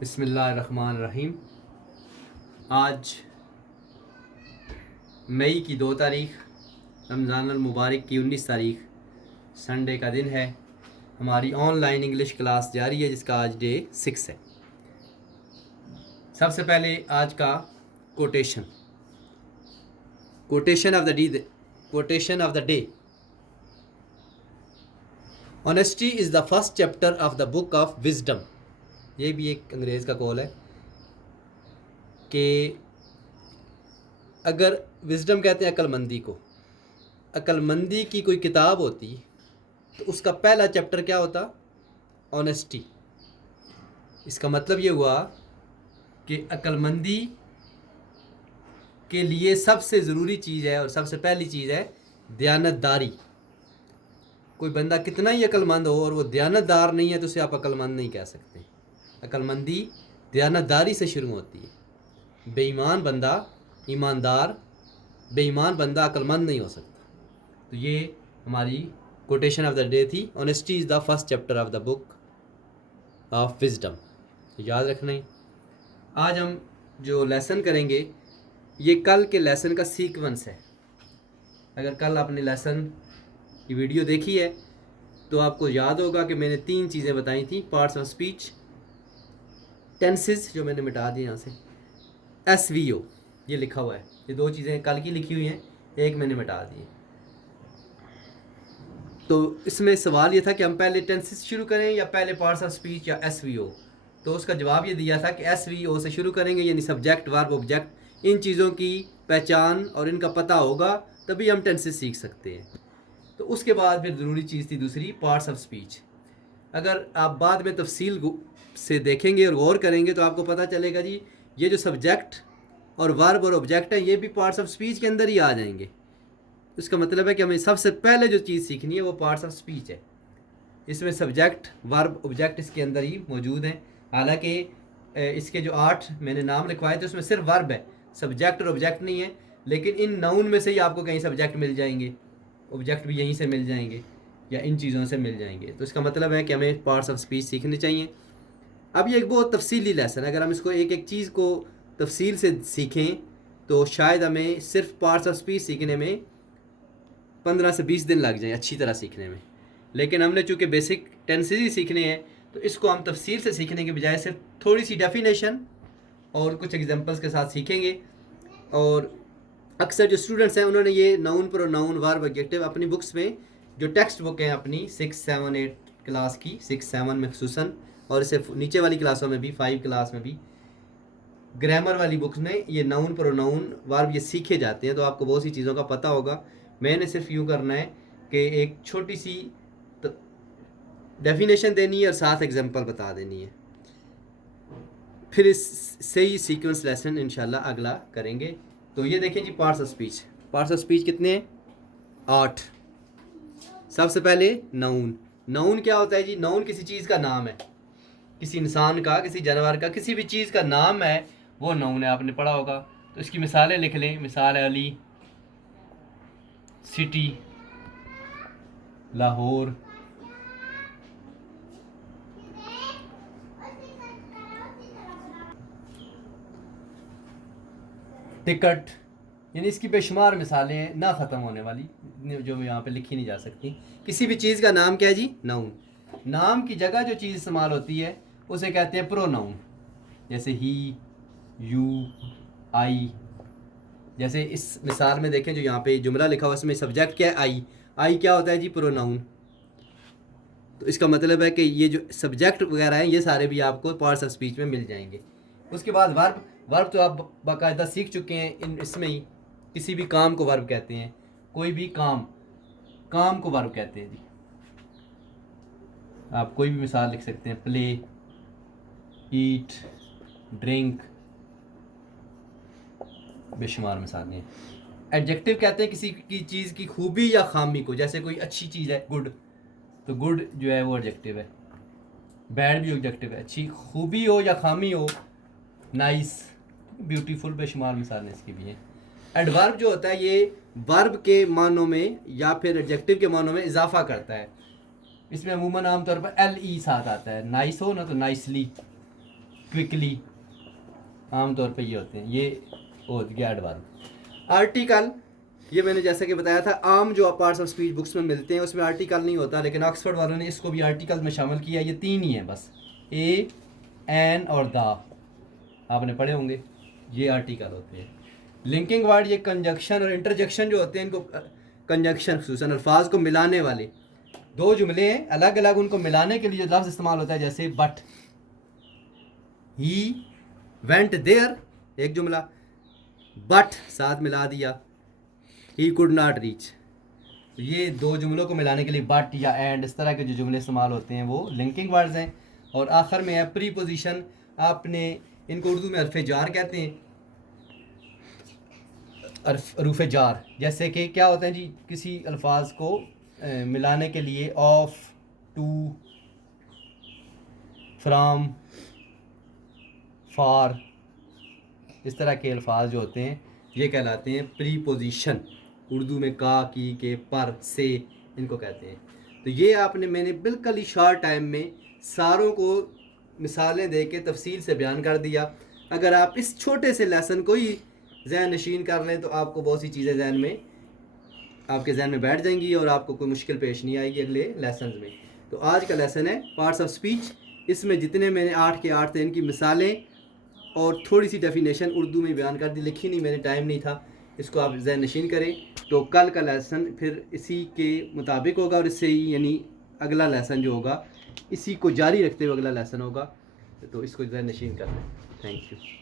बिस्मिल्लाहिर्रहमानिर्रहीम। आज मई की 2 तारीख, रमज़ान अल मुबारक की 19 तारीख, संडे का दिन है। हमारी ऑनलाइन इंग्लिश क्लास जारी है जिसका आज डे 6 है। सबसे पहले आज का quotation of the day. Honesty is the first chapter of the book of wisdom. ये भी एक अंग्रेज़ का कॉल है कि अगर विजडम कहते हैं अक्लमंदी को, अक्लमंदी की कोई किताब होती तो उसका पहला चैप्टर क्या होता? ऑनेस्टी। इसका मतलब ये हुआ कि अक्लमंदी के लिए सबसे ज़रूरी चीज़ है और सबसे पहली चीज़ है दयानतदारी। कोई बंदा कितना ही अक्लमंद हो और वो दयानतदार नहीं है तो उसे आप अक्लमंद नहीं कह सकते। अक्लमंदी दयानतदारी से शुरू होती है। बेईमान बंदा बेईमान बंदा अक्लमंद नहीं हो सकता। तो ये हमारी कोटेशन ऑफ द डे थी। Honesty is the first chapter of the book of wisdom. याद रखना ही। आज हम जो लेसन करेंगे ये कल के लेसन का सीक्वेंस है। अगर कल आपने लेसन की वीडियो देखी है तो आपको याद होगा कि मैंने 3 चीज़ें बताई थी। पार्ट्स ऑफ स्पीच, टेंसेस जो मैंने मिटा दिए यहाँ से, SVO ये लिखा हुआ है। ये 2 चीज़ें कल की लिखी हुई हैं, एक मैंने मिटा दी। तो इसमें सवाल ये था कि हम पहले टेंसेस शुरू करें या पहले पार्ट्स ऑफ स्पीच या SVO। तो उसका जवाब ये दिया था कि SVO से शुरू करेंगे, यानी सब्जेक्ट वर्ब ऑब्जेक्ट। इन चीज़ों की पहचान और इनका पता होगा तभी हम टेंसेस सीख सकते हैं। तो उसके बाद फिर ज़रूरी चीज़ थी दूसरी, पार्ट्स ऑफ स्पीच। अगर आप बाद में तफसील से देखेंगे और गौर करेंगे तो आपको पता चलेगा जी ये जो सब्जेक्ट और वर्ब और ऑब्जेक्ट हैं ये भी पार्ट्स ऑफ स्पीच के अंदर ही आ जाएंगे। इसका मतलब है कि हमें सबसे पहले जो चीज़ सीखनी है वो पार्ट्स ऑफ स्पीच है। इसमें सब्जेक्ट वर्ब ऑब्जेक्ट इसके अंदर ही मौजूद हैं। हालांकि इसके जो 8 मैंने नाम लिखवाए थे उसमें सिर्फ वर्ब है, सब्जेक्ट और ऑब्जेक्ट नहीं है। लेकिन इन नाउन में से ही आपको कहीं सब्जेक्ट मिल जाएंगे, ऑब्जेक्ट भी यहीं से मिल जाएंगे या इन चीज़ों से मिल जाएंगे। तो इसका मतलब है कि हमें पार्ट्स ऑफ स्पीच सीखने चाहिए। अब ये एक बहुत तफसीली लेसन है। अगर हम इसको एक एक चीज़ को तफसील से सीखें तो शायद हमें सिर्फ पार्ट्स ऑफ स्पीच सीखने में 15 से 20 दिन लग जाएं अच्छी तरह सीखने में। लेकिन हमने चूँकि बेसिक टेंसेस ही सीखने हैं तो इसको हम तफसील से सीखने के बजाय सिर्फ थोड़ी सी डेफिनेशन और कुछ एग्जांपल्स के साथ सीखेंगे। और अक्सर जो स्टूडेंट्स हैं उन्होंने ये नाउन प्रोनाउन वर्ब एडजेक्टिव अपनी बुक्स में, जो टेक्स्ट बुक है अपनी 6, 7, 8 क्लास की, 6, 7 में खसूसन, और इसे नीचे वाली क्लासों में भी 5 क्लास में भी, ग्रामर वाली बुक्स में ये नाउन प्रोनाउन वर्ब ये सीखे जाते हैं। तो आपको बहुत सी चीज़ों का पता होगा। मैंने सिर्फ यूँ करना है कि एक छोटी सी डेफिनेशन देनी है और साथ एग्जांपल बता देनी है। फिर इससे ही सीक्वेंस लेसन इंशाल्लाह अगला करेंगे। तो ये देखें जी, parts of speech. Parts of speech कितने हैं? 8। सबसे पहले नाउन। नाउन क्या होता है जी? नाउन किसी चीज़ का नाम है, किसी इंसान का, किसी जानवर का, किसी भी चीज़ का नाम है वो नाउन है। आपने पढ़ा होगा। तो इसकी मिसालें लिख लें। मिसाल है अली, सिटी, लाहौर, टिकट। यानी इसकी बेशुमार मिसालें हैं, ना ख़त्म होने वाली, जो यहाँ पे लिखी नहीं जा सकती। किसी भी चीज़ का नाम क्या है जी? नाउन। नाम की जगह जो चीज़ इस्तेमाल होती है उसे कहते हैं प्रोनाउन। जैसे ही, यू, आई। जैसे इस मिसाल में देखें जो यहाँ पे जुमला लिखा हुआ है इसमें सब्जेक्ट क्या है? आई। आई क्या होता है जी? प्रोनाउन। तो इसका मतलब है कि ये जो सब्जेक्ट वगैरह हैं ये सारे भी आपको पार्ट्स ऑफ स्पीच में मिल जाएंगे। उसके बाद वर्ब। वर्ब तो आप बाकायदा सीख चुके हैं। इसमें ही किसी भी काम को वर्ब कहते हैं। कोई भी काम को वर्ब कहते हैं जी। आप कोई भी मिसाल लिख सकते हैं। प्ले, ईट, ड्रिंक, बेशुमार मिसालें हैं। एडजेक्टिव कहते हैं किसी की चीज़ की खूबी या खामी को। जैसे कोई अच्छी चीज़ है, गुड, तो गुड जो है वो एडजेक्टिव है। बैड भी एडजेक्टिव है। अच्छी खूबी हो या खामी हो, नाइस, ब्यूटीफुल, बेशुमार मिसालें इसकी भी हैं। एडवर्ब जो होता है ये वर्ब के मानों में या फिर एडजेक्टिव के मानों में इजाफा करता है। इसमें अमूमन आमतौर पर LE साथ आता है। नाइस हो ना तो नाइसली, क्विकली, आम तौर पे ये होते हैं। ये हो गया एडवर्ब। आर्टिकल, ये मैंने जैसा कि बताया था, आम जो पार्ट्स ऑफ स्पीच बुक्स में मिलते हैं उसमें आर्टिकल नहीं होता, लेकिन ऑक्सफोर्ड वालों ने इसको भी आर्टिकल में शामिल किया। ये 3 ही हैं बस, ए, एन और द, आपने पढ़े होंगे, ये आर्टिकल होते हैं। लिंकिंग वर्ड, ये कंजक्शन और इंटरजेक्शन जो होते हैं, इनको कंजक्शन खुसूसन अल्फाज को मिलाने वाले, 2 जुमले हैं अलग अलग, उनको मिलाने के लिए जो लफ्ज़ इस्तेमाल होता है, जैसे बट, ही वेंट देयर, एक जुमला, बट साथ मिला दिया, ही कुड नॉट रीच। ये 2 जुमलों को मिलाने के लिए बट या एंड, इस तरह के जो जुमले इस्तेमाल होते हैं वो लिंकिंग वर्ड्स हैं। और आखिर में है प्रीपोजिशन, आपने इनको उर्दू में हरफ जार कहते हैं, हरूफ जार। जैसे कि क्या होते हैं जी, किसी अल्फाज को मिलाने के लिए ऑफ, टू, फ्राम, फार, इस तरह के अल्फाज जो होते हैं ये कहलाते हैं प्रीपोजिशन। उर्दू में का, की, के, पर, से, इनको कहते हैं। तो ये मैंने बिल्कुल ही शॉर्ट टाइम में सारों को मिसालें दे के तफसील से बयान कर दिया। अगर आप इस छोटे से लेसन को ही ज़हन नशीन कर लें तो आपको बहुत सी चीज़ें आपके जहन में बैठ जाएंगी और आपको कोई मुश्किल पेश नहीं आएगी अगले लेसन में। तो आज का लेसन है पार्ट्स ऑफ स्पीच। इसमें जितने मैंने 8 के 8 थे, इनकी मिसालें और थोड़ी सी डेफिनेशन उर्दू में बयान कर दी, लिखी नहीं, मैंने टाइम नहीं था। इसको आप ज़हन नशीन करें। तो कल का लेसन फिर इसी के मुताबिक होगा और इससे ही यानी अगला लेसन जो होगा इसी को जारी रखते हुए अगला लेसन होगा। तो इसको ज़हन नशीन कर लें। Thank you.